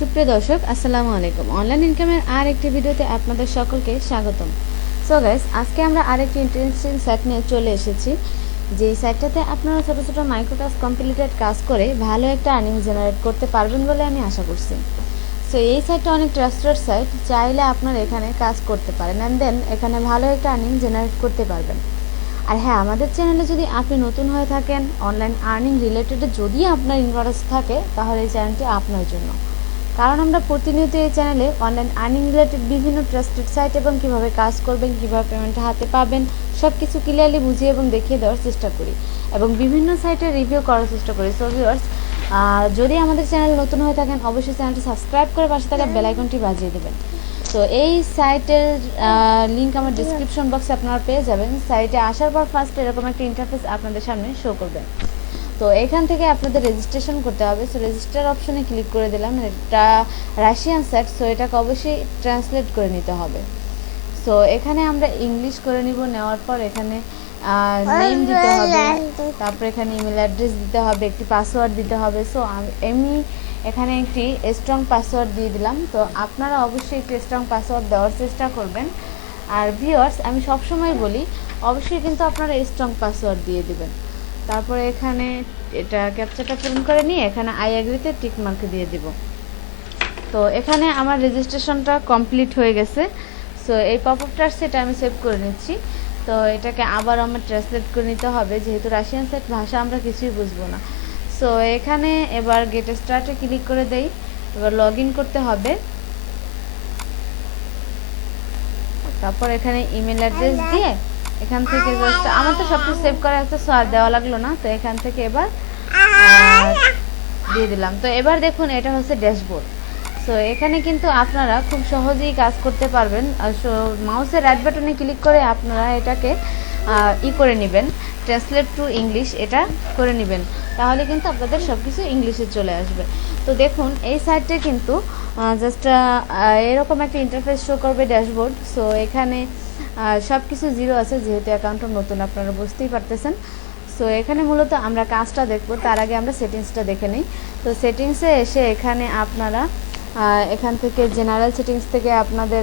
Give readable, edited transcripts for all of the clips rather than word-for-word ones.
সুপ্রিয় দর্শক আসসালামু আলাইকুম। অনলাইন ইনকামের আর একটি ভিডিওতে আপনাদের সকলকে স্বাগতম। সো গাইস, আজকে আমরা আরেকটি ইন্টারেস্টিং সাইট নিয়ে চলে এসেছি। যে সাইটটাতে আপনারা ছোট ছোট মাইক্রো টাস্ক কমপ্লিটেড কাজ করে ভালো একটা আর্নিং জেনারেট করতে পারবেন বলে আমি আশা করছি। সো এই সাইটটা অনেক ট্রাস্টেড সাইট, চাইলে আপনারা এখানে কাজ করতে পারেন অ্যান্ড দেন এখানে ভালো একটা আর্নিং জেনারেট করতে পারবেন। আর হ্যাঁ, আমাদের চ্যানেলে যদি আপনি নতুন হয়ে থাকেন, অনলাইন আর্নিং রিলেটেড যদি আপনার ইন্টারেস্ট থাকে, তাহলে এই চ্যানেলটি আপনার জন্য। কারণ আমরা প্রতিনিয়ত এই চ্যানেলে অনলাইন আর্নিং রিলেটেড বিভিন্ন ট্রাস্টেড সাইট এবং কীভাবে কাজ করবেন, কীভাবে পেমেন্ট হাতে পাবেন, সব কিছু ক্লিয়ারলি বুঝিয়ে এবং দেখিয়ে দেওয়ার চেষ্টা করি এবং বিভিন্ন সাইটের রিভিউ করার চেষ্টা করি। সো ভিউয়ার্স, যদি আমাদের চ্যানেল নতুন হয়ে থাকেন, অবশ্যই চ্যানেলটি সাবস্ক্রাইব করে পাশে থাকা বেল আইকনটি বাজিয়ে দেবেন। তো এই সাইটের লিঙ্ক আমার ডিসক্রিপশন বক্সে আপনারা পেয়ে যাবেন। সাইটে আসার পর ফার্স্ট এরকম একটা ইন্টারফেস আপনাদের সামনে শো করবে। তো এখান থেকে আপনাদের রেজিস্ট্রেশন করতে হবে। সো রেজিস্টার অপশনে ক্লিক করে দিলাম। এটা রাশিয়ান সাইট, সো এটাকে অবশ্যই ট্রান্সলেট করে নিতে হবে। সো এখানে আমরা ইংলিশ করে নিব। নেওয়ার পর এখানে নেম দিতে হবে, তারপর এখানে ইমেল অ্যাড্রেস দিতে হবে, একটি পাসওয়ার্ড দিতে হবে। সো আমি এখানে একটি স্ট্রং পাসওয়ার্ড দিয়ে দিলাম। তো আপনারা অবশ্যই একটি স্ট্রং পাসওয়ার্ড দেওয়ার চেষ্টা করবেন। আর ভিউয়ার্স, আমি সবসময় বলি অবশ্যই কিন্তু আপনারা স্ট্রং পাসওয়ার্ড দিয়ে দিবেন। তারপরে এখানে এটা ক্যাপচাটা পূরণ করে নিয়ে এখানে আই এগ্রিতে টিক মার্ক দিয়ে দিব। তো এখানে আমার রেজিস্ট্রেশনটা কমপ্লিট হয়ে গেছে। সো এই পপআপটা সেটা আমি সেভ করে নিচ্ছি। তো এটাকে আবার আমার ট্রান্সলেট করে নিতে হবে, যেহেতু রাশিয়ান সাইট, ভাষা আমরা কিছুই বুঝবো না। সো এখানে এবার গেট স্টার্টে ক্লিক করে দেই। এবার লগ ইন করতে হবে। তারপর এখানে ইমেল অ্যাড্রেস দিয়ে এখান থেকে জাস্ট, আমার তো সব কিছু সেভ করা আছে, সো আর দেওয়া লাগলো না। তো এখান থেকে এবার দিয়ে দিলাম। তো এবার দেখুন, এটা হচ্ছে ড্যাশবোর্ড। সো এখানে কিন্তু আপনারা খুব সহজেই কাজ করতে পারবেন। মাউসের রাইট বাটনে ক্লিক করে আপনারা এটাকে করে নেবেন, ট্রান্সলেট টু ইংলিশ এটা করে নেবেন, তাহলে কিন্তু আপনাদের সব কিছু ইংলিশে চলে আসবে। তো দেখুন, এই সাইটে কিন্তু জাস্ট এরকম একটা ইন্টারফেস শো করবে, ড্যাশবোর্ড। সো এখানে সব কিছু জিরো আছে, যেহেতু অ্যাকাউন্টটা নতুন, আপনারা বুঝতেই পারতেছেন। সো এখানে মূলত আমরা কাজটা দেখব, তার আগে আমরা সেটিংসটা দেখে নিই। তো সেটিংসে এসে এখানে আপনারা এখান থেকে জেনারেল সেটিংস থেকে আপনাদের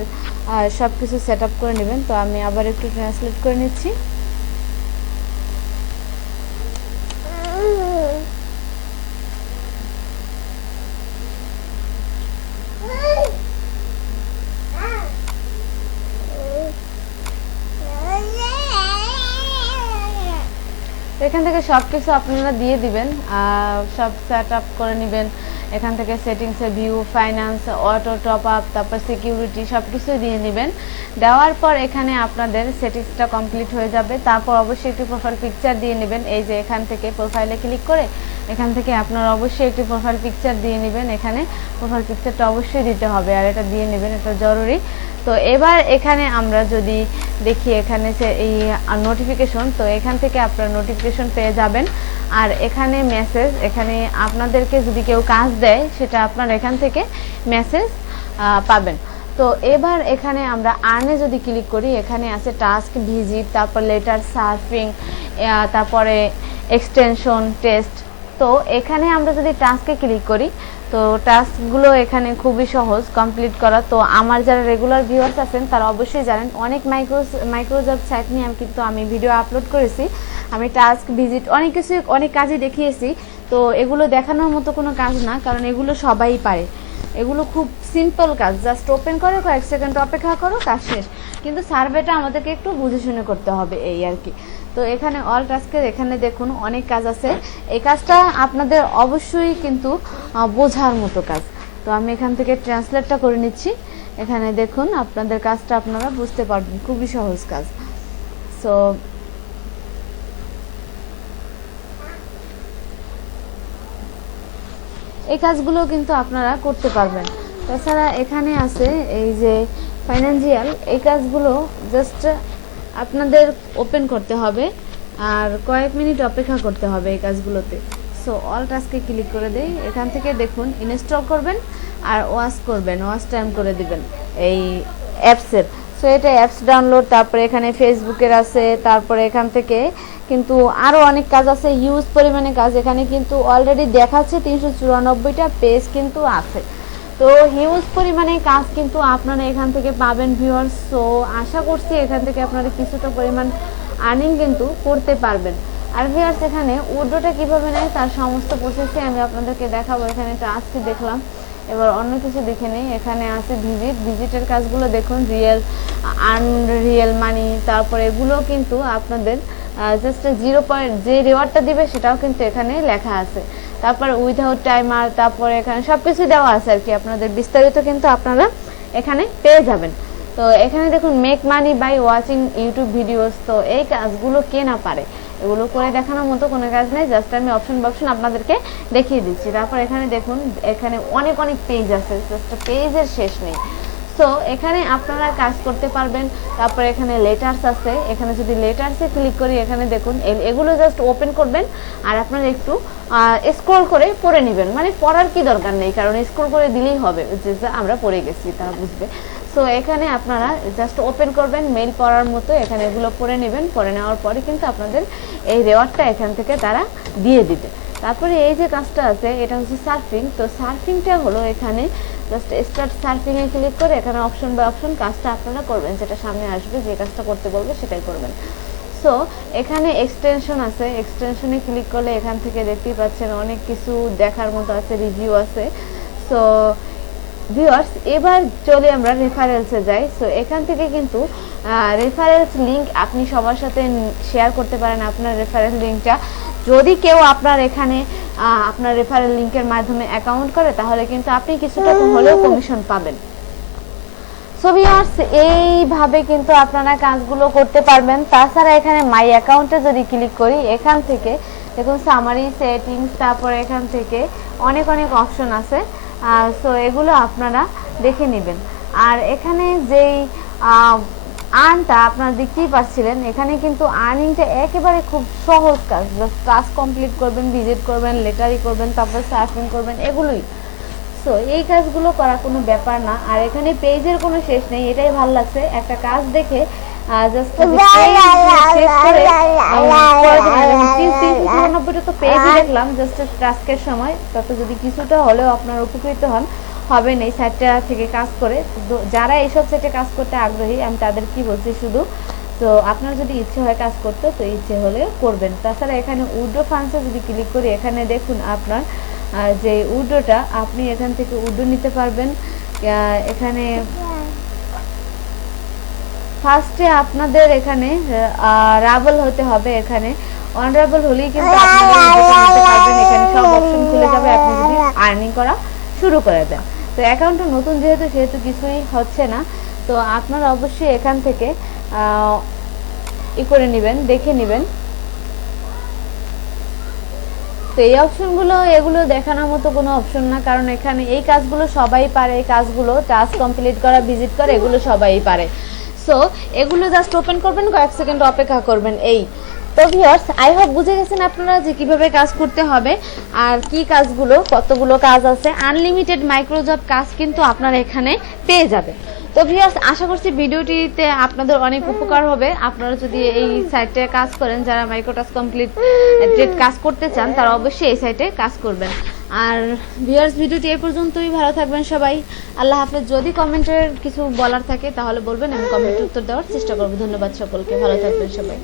সব কিছু সেট আপ করে নেবেন। তো আমি আবার একটু ট্রান্সলেট করে নিচ্ছি। এখান থেকে সব কিছু আপনারা দিয়ে দিবেন, সব সেট আপ করে নেবেন। এখান থেকে সেটিংসে view, finance, auto top up, তারপর সিকিউরিটি সব কিছু দিয়ে নেবেন। দেওয়ার পর এখানে আপনাদের সেটিংসটা কমপ্লিট হয়ে যাবে। তারপর অবশ্যই একটি প্রোফাইল পিকচার দিয়ে নেবেন। এই যে এখান থেকে প্রোফাইলে ক্লিক করে এখান থেকে আপনারা অবশ্যই একটি প্রোফাইল পিকচার দিয়ে নেবেন। এখানে প্রোফাইল পিকচারটা অবশ্যই দিতে হবে, আর এটা দিয়ে নেবেন, এটা জরুরি। তো এবার এখানে আমরা যদি দেখি, এখানে এই নোটিফিকেশন, তো এখান থেকে আপনারা নোটিফিকেশন পেয়ে যাবেন। আর এখানে মেসেজ, এখানে আপনাদেরকে যদি কেউ কাজ দেয়, সেটা আপনারা এখান থেকে মেসেজ পাবেন। তো এবার এখানে আমরা আর্নে যদি ক্লিক করি, এখানে আছে টাস্ক, ভিজিট, তারপর লেটার, সার্ফিং, তারপরে এক্সটেনশন, টেস্ট। তো এখানে আমরা যদি টাস্কে ক্লিক করি, তো টাস্কগুলো এখানে খুবই সহজ কমপ্লিট করা। তো আমার যারা রেগুলার ভিউয়ার্স আছেন, তারা অবশ্যই জানেন অনেক মাইক্রোজব সাইট নিয়ে কিন্তু আমি ভিডিও আপলোড করেছি। আমি টাস্ক, ভিজিট অনেক কিছু, অনেক কাজই দেখিয়েছি। তো এগুলো দেখানোর মতো কোনো কাজ না, কারণ এগুলো সবাই পারে। এগুলো খুব সিম্পল কাজ, জাস্ট ওপেন করে কয়েক সেকেন্ড অপেক্ষা করো, কাজ শেষ। কিন্তু সার্ভেটা আমাদেরকে একটু বুঝে শুনে করতে হবে, এই আর কি। তো এখানে অল টাস্কের এখানে দেখুন অনেক কাজ আছে। এই কাজটা আপনাদের অবশ্যই কিন্তু বোঝার মতো কাজ। তো আমি এখান থেকে ট্রান্সলেটটা করে নিচ্ছি। এখানে দেখুন, আপনাদের কাজটা আপনারা বুঝতে পারবেন, খুবই সহজ কাজ। সো এই কাজগুলো কিন্তু আপনারা করতে পারবেন। তাছাড়া এখানে আছে এই যে ফাইন্যান্সিয়াল, এই কাজগুলো জাস্ট আপনাদের ওপেন করতে হবে আর কয়েক মিনিট অপেক্ষা করতে হবে এই কাজগুলোতে। সো অল টাস্কে ক্লিক করে দেই। এখান থেকে দেখুন ইনস্টল করবেন আর ওয়াচ করবেন, ওয়াচ টাইম করে দিবেন এই অ্যাপসের। সো এটা অ্যাপস ডাউনলোড, তারপরে এখানে ফেসবুকের আছে, তারপরে এখান থেকে কিন্তু আরও অনেক কাজ আছে, হিউজ পরিমাণে কাজ। এখানে কিন্তু অলরেডি দেখাচ্ছে 394টা পেজ কিন্তু আছে। তো হিউজ পরিমাণে কাজ কিন্তু আপনারা এখান থেকে পাবেন ভিউয়ার্স। সো আশা করছি এখান থেকে আপনারা কিছুটা পরিমাণ আর্নিং কিন্তু করতে পারবেন। আর ভিউয়ার্স এখানে উড্রোটা কিভাবে নেয় তার সমস্ত প্রসেসই আমি আপনাদেরকে দেখাবো। এখানে একটা আজকে দেখলাম, এবার অন্য কিছু দেখে নেই। এখানে আছে ভিজিটের কাজগুলো দেখুন, রিয়েল আনরিয়েল মানি, তারপরে এগুলো কিন্তু আপনাদের জাস্ট 0 যে রিওয়ার্ডটা দিবে সেটাও কিন্তু এখানে লেখা আছে। তারপর উইথাউট টাইমার, তারপরে এখানে সব কিছু দেওয়া আছে আর কি, আপনাদের বিস্তারিত কিন্তু আপনারা এখানে পেয়ে যাবেন। তো এখানে দেখুন make money by watching YouTube videos. তো এই কাজগুলো কে না পারে, এগুলো করে দেখানোর মতো কোনো কাজ নেই, জাস্ট আমি অপশন আপনাদেরকে দেখিয়ে দিচ্ছি। তারপর এখানে দেখুন এখানে অনেক পেজ আছে, জাস্ট পেজের শেষ নেই। সো এখানে আপনারা কাজ করতে পারবেন। তারপরে এখানে লেটার্স আছে, এখানে যদি লেটার্সে ক্লিক করি এখানে দেখুন এগুলো জাস্ট ওপেন করবেন আর আপনারা একটু স্ক্রল করে পড়ে নেবেন। মানে পড়ার কি দরকার নেই, কারণ স্ক্রল করে দিলেই হবে, যে আমরা পড়ে গেছি তারা বুঝবে। সো এখানে আপনারা জাস্ট ওপেন করবেন মেইল পড়ার মতো, এখানে এগুলো পড়ে নেবেন। পড়ে নেওয়ার পরে কিন্তু আপনাদের এই রেওয়ার্ডটা এখান থেকে তারা দিয়ে দিবে। তারপরে এই যে কাজটা আছে এটা হচ্ছে সার্ফিং। তো সার্ফিংটা হলো এখানে জাস্ট স্টার্ট সার্ফিংয়ে ক্লিক করে এখানে অপশন বাই অপশন কাজটা আপনারা করবেন, যেটা সামনে আসবে যে কাজটা করতে বলবে সেটাই করবেন। সো এখানে এক্সটেনশন আছে, এক্সটেনশনে ক্লিক করলে এখান থেকে দেখতেই পাচ্ছেন অনেক কিছু দেখার মতো আছে, রিভিউ আছে। সো ভিউয়ার্স এবার চলে আমরা রেফারেলসে যাই। সো এখান থেকে কিন্তু রেফারেলস লিঙ্ক আপনি সবার সাথে শেয়ার করতে পারেন। আপনার রেফারেল লিঙ্কটা যদি কেউ আপনার এখানে আপনার রেফারেল লিঙ্কের মাধ্যমে অ্যাকাউন্ট করে তাহলে কিন্তু আপনি কিছুটা হলেও কমিশন পাবেন। সো ভিউয়ার্স এইভাবে কিন্তু আপনারা কাজগুলো করতে পারবেন। তাছাড়া এখানে মাই অ্যাকাউন্টে যদি ক্লিক করি এখান থেকে দেখুন সামারি, সেটিংস, তারপরে এখান থেকে অনেক অপশন আছে। সো এগুলো আপনারা দেখে নেবেন। আর এখানে যেই আর্নটা আপনারা দেখতেই পাচ্ছিলেন, এখানে কিন্তু আর্নিংটা একেবারে খুব সহজ কাজ, জাস্ট কাজ কমপ্লিট করবেন, ভিজিট করবেন, লেটারি করবেন, তারপর সার্ফিং করবেন, এগুলোই। সো এই কাজগুলো করা কোনো ব্যাপার না। আর এখানে পেজের কোনো শেষ নেই, এটাই ভালো লাগছে। একটা কাজ দেখে জাস্ট শেষ করে 394টা তো পেজই দেখলাম জাস্ট টাস্কের সময়। তাতে যদি কিছুটা হলেও আপনার উপকৃত হবেন এই সাইটটা থেকে কাজ করে। যারা এইসব সাইটে কাজ করতে আগ্রহী আমি তাদের কি বলছি শুধু, তো আপনার যদি ইচ্ছে হয় কাজ করতে তো ইচ্ছে হলে করবেন। তাছাড়া এখানে উইড্রো ফান্ডসে যদি ক্লিক করি এখানে দেখুন আপনার যে উইড্রোটা আপনি এখান থেকে উইড্রো নিতে পারবেন। এখানে ফার্স্টে আপনাদের এখানে রাবল হতে হবে, এখানে অনরাবল হলেই কিন্তু আপনারা নিতে পারবেন। এখানে সব অপশন খুলে যাবে আপনি যদি আর্নিং করা শুরু করে দেন। তো অ্যাকাউন্টটা নতুন সেহেতু কিছুই হচ্ছে না। তো আপনারা অবশ্যই এখান থেকে করে নেবেন, দেখে নেবেন। তো এই অপশনগুলো এগুলো দেখানোর মতো কোনো অপশন না, কারণ এখানে এই কাজগুলো সবাই পারে, এই কাজগুলো টাস্ক কমপ্লিট করা, ভিজিট করা, এগুলো সবাই পারে। সো এগুলো জাস্ট ওপেন করবেন, কয়েক সেকেন্ড অপেক্ষা করবেন। এই তো ভিউয়ার্স আই হোপ বুঝে গেছেন আপনারা যে কিভাবে কাজ করতে হবে আর কি কাজগুলো, কতগুলো কাজ আছে। আনলিমিটেড মাইক্রোজব কাজ কিন্তু আপনারা এখানে পেয়ে যাবেন। তো ভিউয়ার্স আশা করছি ভিডিওটিতে আপনাদের অনেক উপকার হবে। আপনারা যদি এই সাইটে কাজ করেন, যারা মাইক্রোটাস্ক কমপ্লিট কাজ করতে চান তারা অবশ্যই এই সাইটে কাজ করবেন। আর ভিউয়ার্স ভিডিওটি এই পর্যন্তই, ভালো থাকবেন সবাই, আল্লাহ হাফেজ। যদি কমেন্টের কিছু বলার থাকে তাহলে বলবেন, আমি কমেন্টে উত্তর দেওয়ার চেষ্টা করব। ধন্যবাদ সকলকে, ভালো থাকবেন সবাই।